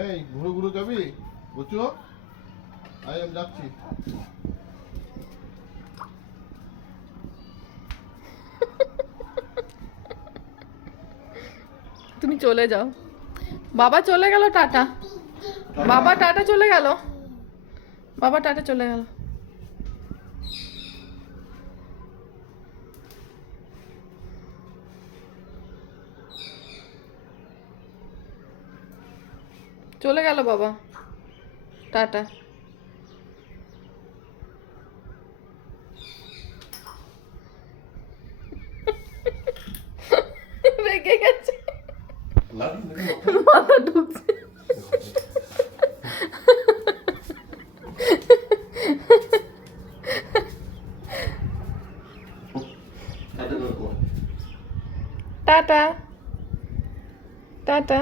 এই ঘুরু ঘুরু যাবি বুঝছো? আমি যাচ্ছি। তুমি চলে যাও। বাবা চলে গেল, টাটা। বাবা টাটা চলে গেল। বাবা টাটা চলে গেল। চলে গেল বাবা, টাটা। রেগে গেছে, মাথা ঢুকছে। Tata tata.